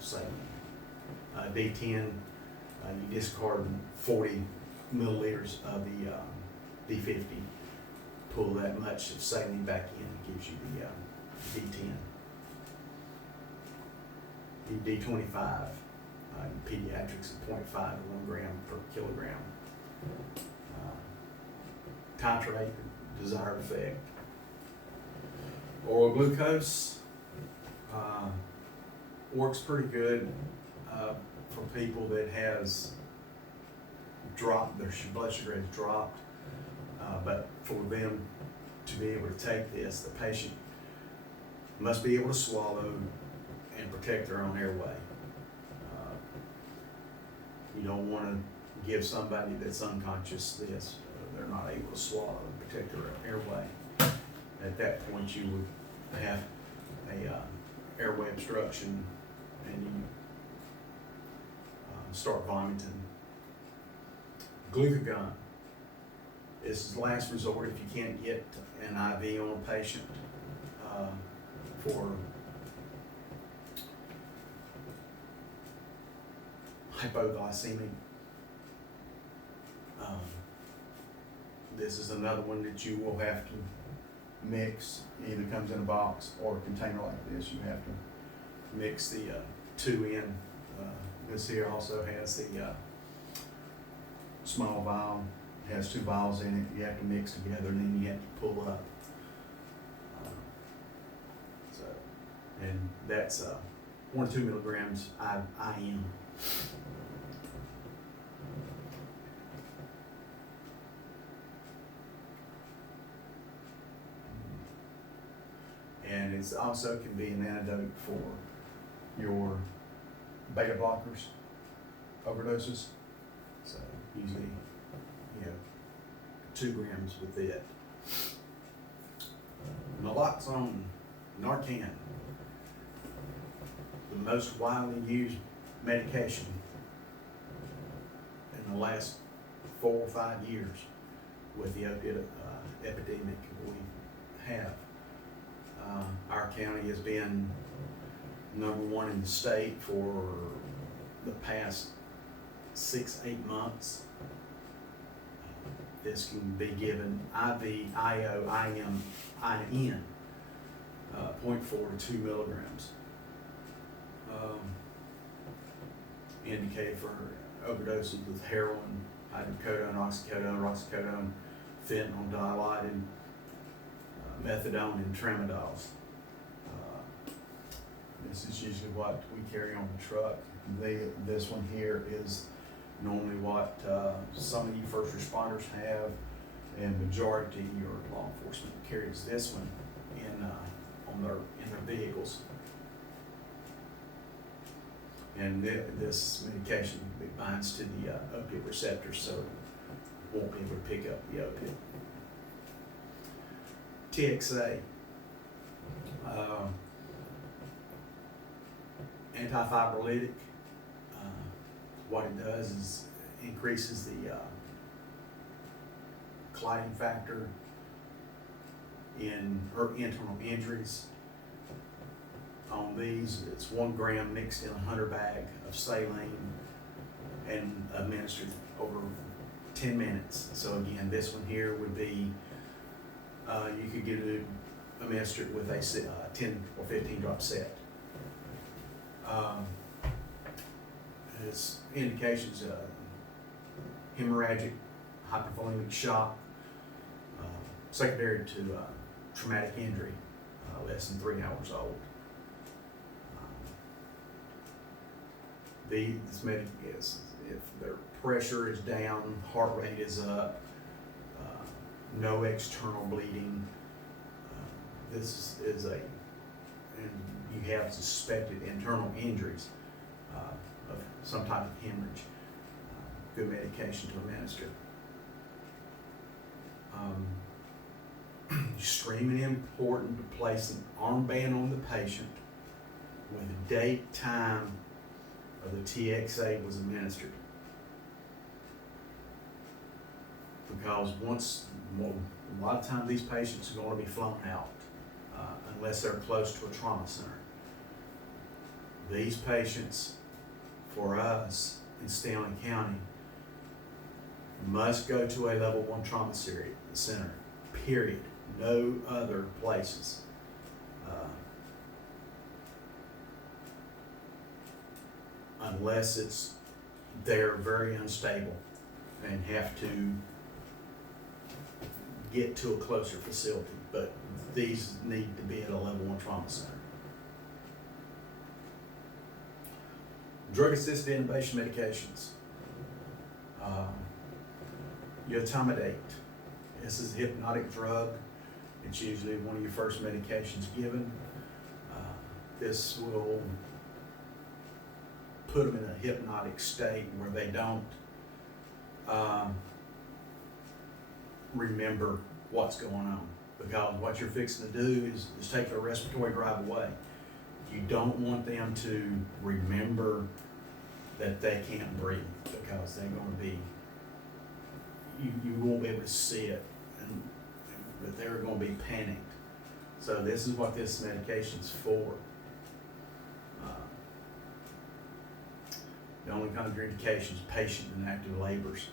saline. D10, you discard 40 milliliters of the D50, pull that much of saline back in, it gives you the D10. The D25, in pediatrics at 0.5 to 1 gram per kilogram. Titrate, desired effect. Oral glucose works pretty good for people that has dropped, their blood sugar has dropped, but for them to be able to take this, the patient must be able to swallow and protect their own airway. You don't want to give somebody that's unconscious this. They're not able to swallow and protect their airway. At that point, you would have a airway obstruction, and you start vomiting. Glucagon. This is last resort if you can't get an IV on a patient for hypoglycemic. This is another one that you will have to mix. It either comes in a box or a container like this. You have to mix the two in. This here also has the small vial. It has 2 vials in it. You have to mix together, and then you have to pull up. And that's 1 to 2 milligrams IM. And it's also can be an antidote for your beta blockers, overdoses. So usually, 2 grams with it. Naloxone, Narcan, the most widely used medication in the last 4 or 5 years with the opiate epidemic we have. Our county has been #1 in the state for the past 6-8 months. This can be given IV, IO, IM, IN, 0.4 to 2 milligrams. Indicated for overdoses with heroin, hydrocodone, oxycodone, fentanyl, dilaudid, methadone, and tramadols. This is usually what we carry on the truck. This one here is normally what some of you first responders have, and majority or law enforcement carries this one in their vehicles. And this medication binds to the opiate receptors, so it won't be able to pick up the opiate. TXA, antifibrolytic. What it does is increases the clotting factor in internal injuries. On these, it's 1 gram mixed in a 100 bag of saline and administered over 10 minutes. So again, this one here would be, you could get it administered with a 10 or 15 drop set. Its indications: hemorrhagic, hypovolemic shock, secondary to traumatic injury, less than 3 hours old. This medic is, if their pressure is down, heart rate is up, no external bleeding, this is and you have suspected internal injuries of some type of hemorrhage, good medication to administer. Extremely important to place an armband on the patient when the date, time of the TXA was administered. Because a lot of times these patients are going to be flown out unless they're close to a trauma center. These patients, for us in Stanley County, must go to a level 1 trauma center, period. No other places. Unless they're very unstable and have to get to a closer facility, but these need to be at a level 1 trauma center. Drug-assisted intubation medications. Etomidate. This is a hypnotic drug. It's usually one of your first medications given. This will put them in a hypnotic state where they don't remember what's going on. Because what you're fixing to do is take their respiratory drive away. You don't want them to remember that they can't breathe, because they're going to be, you won't be able to see it, but they're going to be panicked. So this is what this medication's for. The only contraindications, patient in active labors.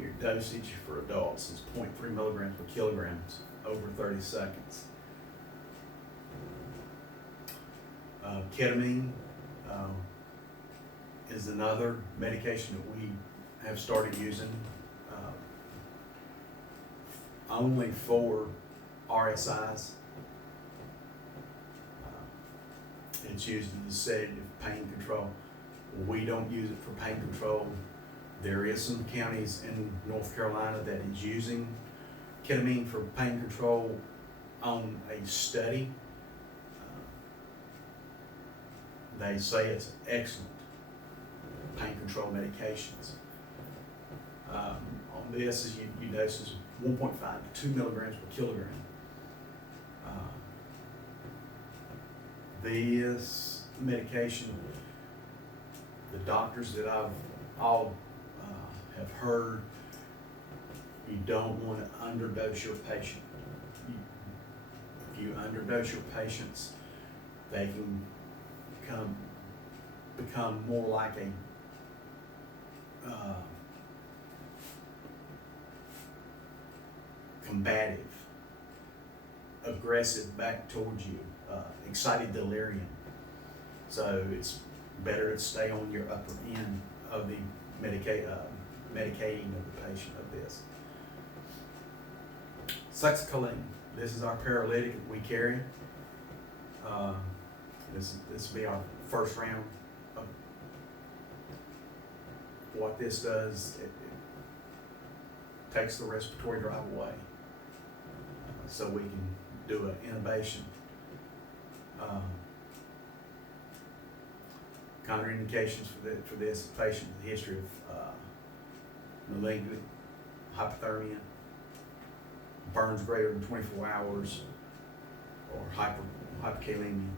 Your dosage for adults is 0.3 milligrams per kilograms over 30 seconds. Ketamine is another medication that we have started using only for RSIs. It's used as a sedative, pain control. We don't use it for pain control. There is some counties in North Carolina that is using ketamine for pain control on a study. They say it's excellent pain control medications. On this, is you doses 1.5 to 2 milligrams per kilogram. This medication, the doctors that I've all have heard, you don't want to underdose your patient. If you underdose your patients, they can become more like a combative, aggressive back towards you, excited delirium. So it's better to stay on your upper end of the medicating of the patient of this. Succinylcholine. This is our paralytic that we carry. This will be our first round. What this does, it takes the respiratory drive away, so we can do an intubation. Contraindications for this patient with a history of malignant hypothermia, burns greater than 24 hours, or hypokalemia.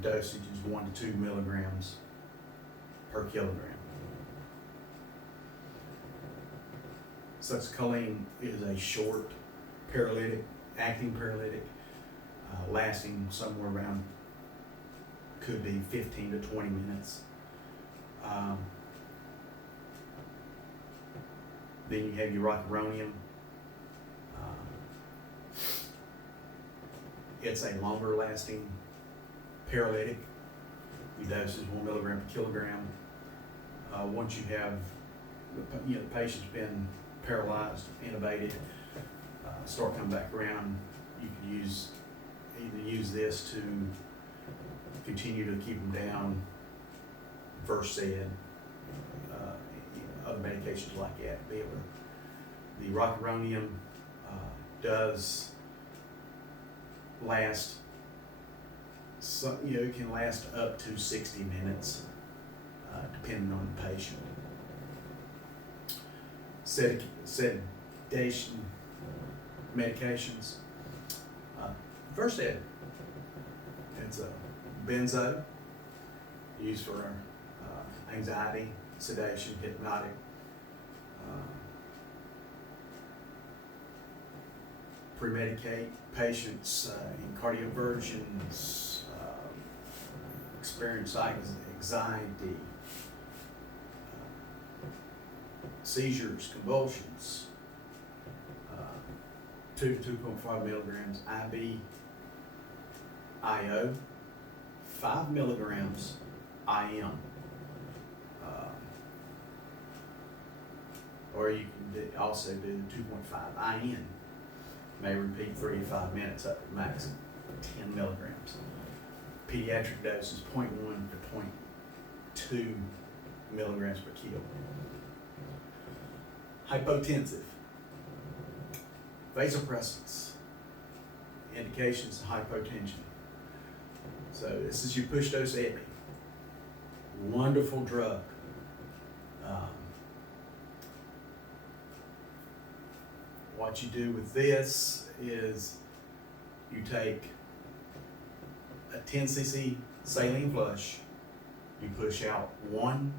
Dosage is 1 to 2 milligrams per kilogram. Succinylcholine is a short paralytic, acting paralytic, lasting somewhere around, could be 15 to 20 minutes. Then you have your rocuronium. It's a longer lasting paralytic. Your dose is 1 milligram per kilogram. Once you have the patient's been paralyzed, intubated, start coming back around, you can either use this to continue to keep them down, Versed, other medications like that. The rocuronium does last. So, it can last up to 60 minutes, depending on the patient. Sedation medications. Versed, it's a benzo used for anxiety, sedation, hypnotic. Pre-medicate patients in cardioversions, experience anxiety, seizures, convulsions, 2 to 2.5 milligrams IB IO, 5 milligrams IM. Or you can also do 2.5 IN. May repeat 3 to 5 minutes up to max 10 milligrams. Pediatric dose is 0.1 to 0.2 milligrams per kilo. Hypotensive. Vasopressors. Indications of hypotension. So this is your push dose epi. Wonderful drug. What you do with this is you take a 10 cc saline flush, you push out 1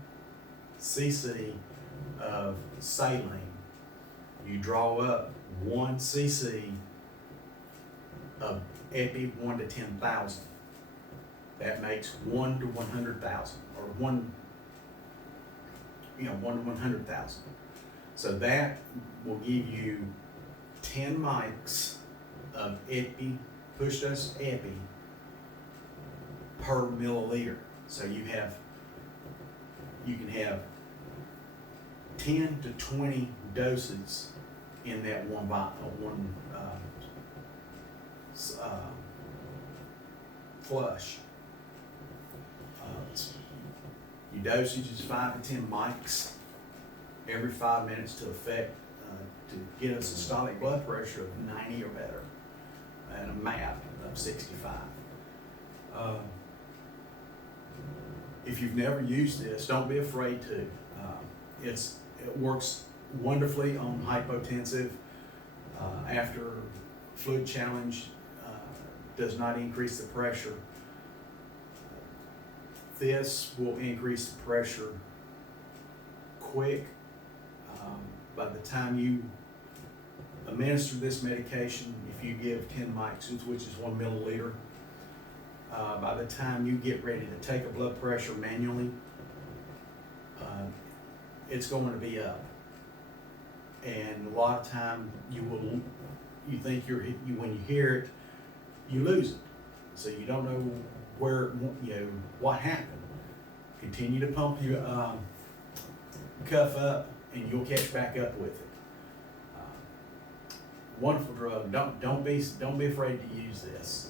cc of saline, you draw up 1 cc of epi 1 to 10,000. That makes 1 to 100,000, or 1 to 100,000. So that will give you 10 mics of epi, push dose epi, per milliliter. So you can have 10 to 20 doses in that one flush. Your dosage is 5 to 10 mics every 5 minutes to to get a systolic blood pressure of 90 or better and a MAP of 65. If you've never used this, don't be afraid to. It works wonderfully on hypotensive. After fluid challenge, does not increase the pressure. This will increase the pressure quick. By the time you administer this medication, if you give 10 mics, which is 1 milliliter, by the time you get ready to take a blood pressure manually, it's going to be up. And a lot of time you think when you hear it, you lose it. So you don't know what happened. Continue to pump your cuff up, and you'll catch back up with it. Wonderful drug. Don't be afraid to use this.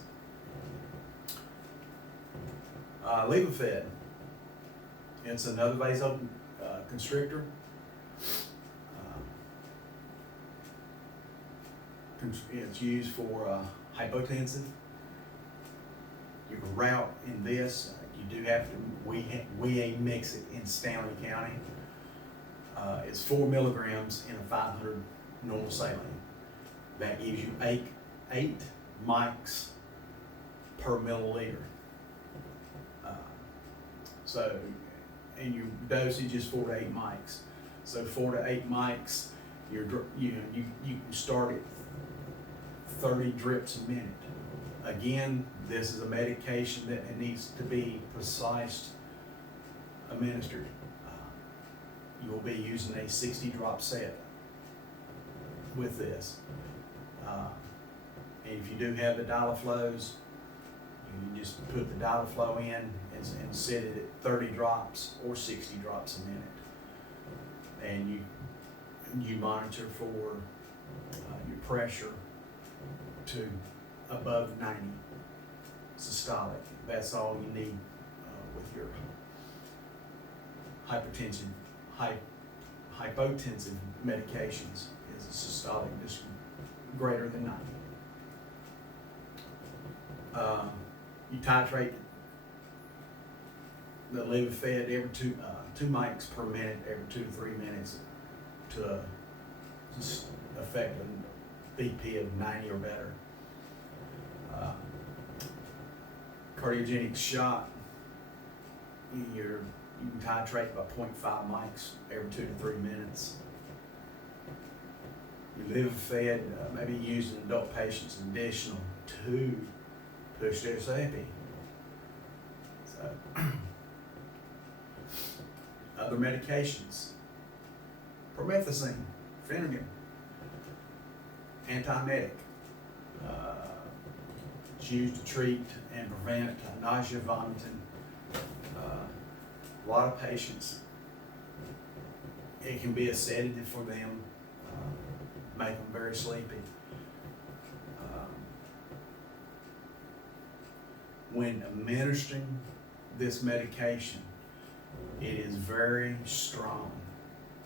Levophed. It's another vasoconstrictor. It's used for hypotensive. You can route in this. You do have to. We mix it in Stanley County. It's 4 milligrams in a 500 normal saline. That gives you 8 mics per milliliter. And your dosage is 4 to 8 mics. So 4 to 8 mics, you can start at 30 drips a minute. Again, this is a medication that needs to be precise administered. You will be using a 60 drop set with this. And if you do have the Dilaflows, you can just put the Dilaflow in and set it at 30 drops or 60 drops a minute. And you monitor for your pressure to above 90 systolic. That's all you need with your hypotensive medications is a systolic just greater than 90. You titrate the Levophed every 2 mics per minute, every 2 to 3 minutes to just affect a BP of 90 or better. Cardiogenic shot, you can titrate by 0.5 mics every 2 to 3 minutes. liver fed, maybe used in adult patients additional to push their therapy. So, other medications, promethazine, Phenergan, antiemetic. It's used to treat and prevent nausea, vomiting. A lot of patients, it can be a sedative for them, make them very sleepy. When administering this medication, it is very strong.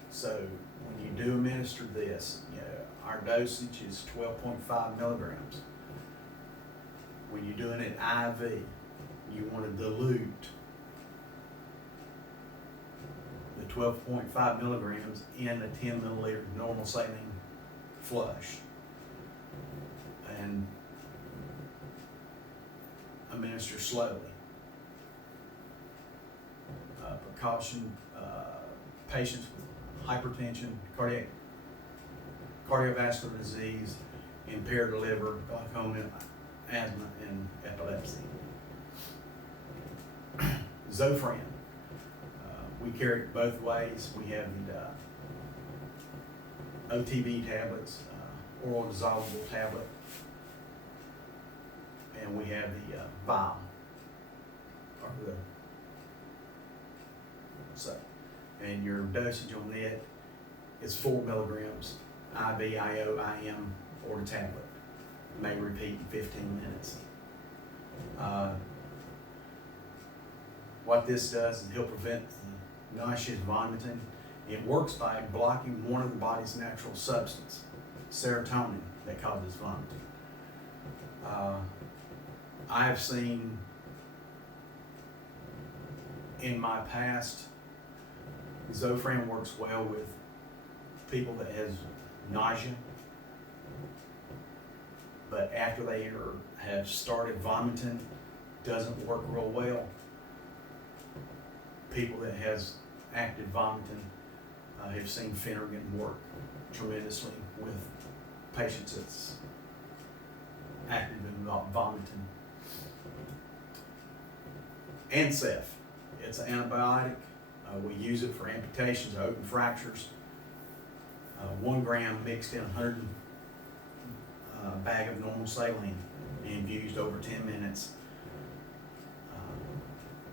So when you do administer this, our dosage is 12.5 milligrams. When you're doing it IV, you want to dilute the 12.5 milligrams in a 10 milliliter normal saline flush. And administer slowly. Precaution, patients with hypertension, cardiovascular disease, impaired liver, glaucoma, asthma, and epilepsy. Zofran, we carry it both ways. We have the OTB tablets, oral dissolvable tablet, and we have the vial, or and your dosage on it is 4 milligrams, IV, IO, IM, or the tablet. May repeat in 15 minutes. What this does is help prevent the nauseous vomiting. It works by blocking one of the body's natural substance, serotonin, that causes vomiting. I have seen in my past, Zofran works well with people that has nausea, but after they have started vomiting, doesn't work real well. People that has active vomiting have seen Phenergan work tremendously with patients that's active in vomiting. Ancef, it's an antibiotic. We use it for amputations or open fractures. 1 gram mixed in 100 bag of normal saline and infused over 10 minutes.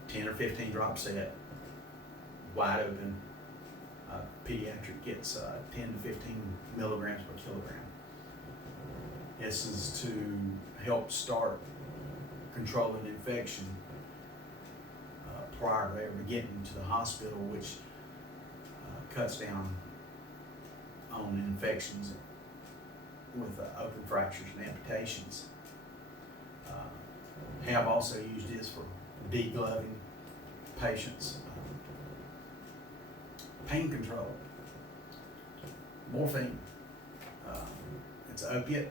10 or 15 drop set, wide open. Pediatric gets 10 to 15 milligrams per kilogram. This is to help start controlling infection prior to ever getting to the hospital, which cuts down on infections with open fractures and amputations. Have also used this for degloving patients. Pain control. Morphine. It's an opiate.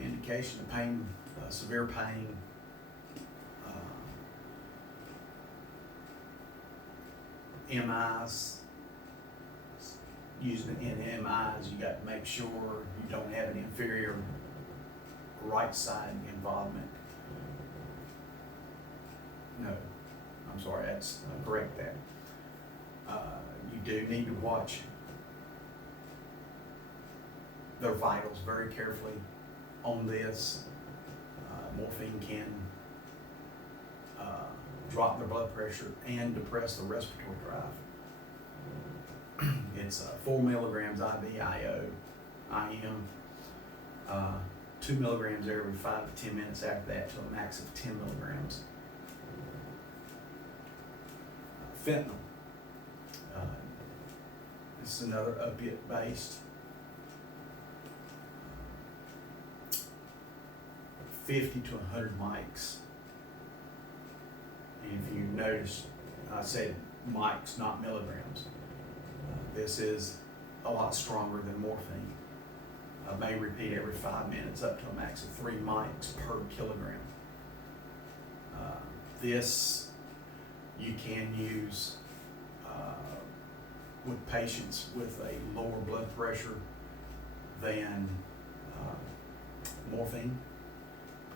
Indication of pain, severe pain. MIs, using it in MIs, you got to make sure you don't have an inferior right side involvement. No, I'm sorry, that's correct that. You do need to watch their vitals very carefully on this. Morphine can drop their blood pressure and depress the respiratory drive. It's 4 milligrams IV, IO, IM, 2 milligrams every 5 to 10 minutes after that to a max of 10 milligrams. Fentanyl. This is another opiate based. 50 to 100 mics. And if you notice, I said mics, not milligrams. This is a lot stronger than morphine. May repeat every 5 minutes up to a max of 3 mics per kilogram. This you can use with patients with a lower blood pressure than morphine,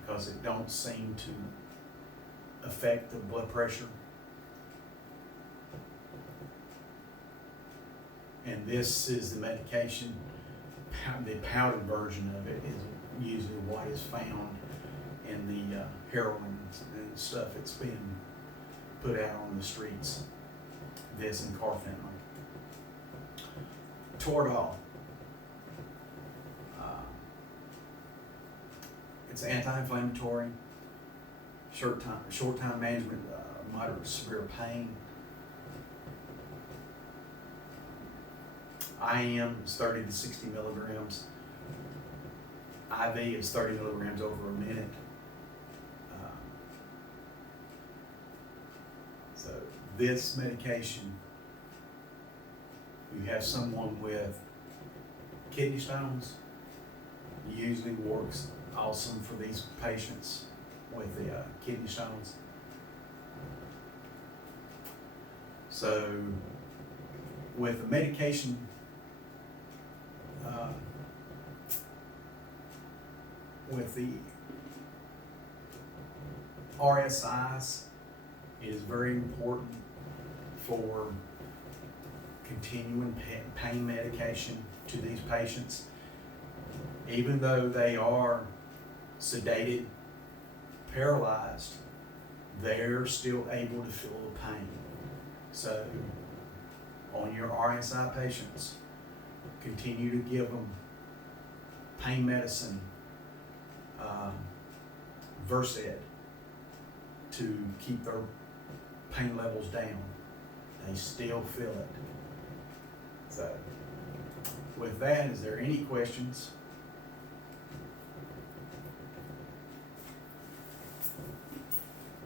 because it don't seem to affect the blood pressure. And this is the medication, the powdered version of it is usually what is found in the heroin and stuff that's being put out on the streets. This and carfentanil. Toradol. It's anti-inflammatory, short time management, moderate to severe pain. IM is 30 to 60 milligrams. IV is 30 milligrams over a minute. So this medication, you have someone with kidney stones, usually works awesome for these patients with the kidney stones. So with the medication, with the RSIs, it is very important for continuing pain medication to these patients. Even though they are sedated, paralyzed, they're still able to feel the pain. So on your RSI patients, continue to give them pain medicine, Versed, to keep their pain levels down. They still feel it. So with that, is there any questions?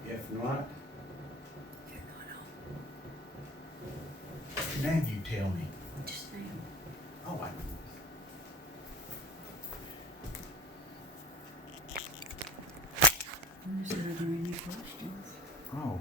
If not, now you tell me. Just now. Oh, Unless there are any questions. Oh,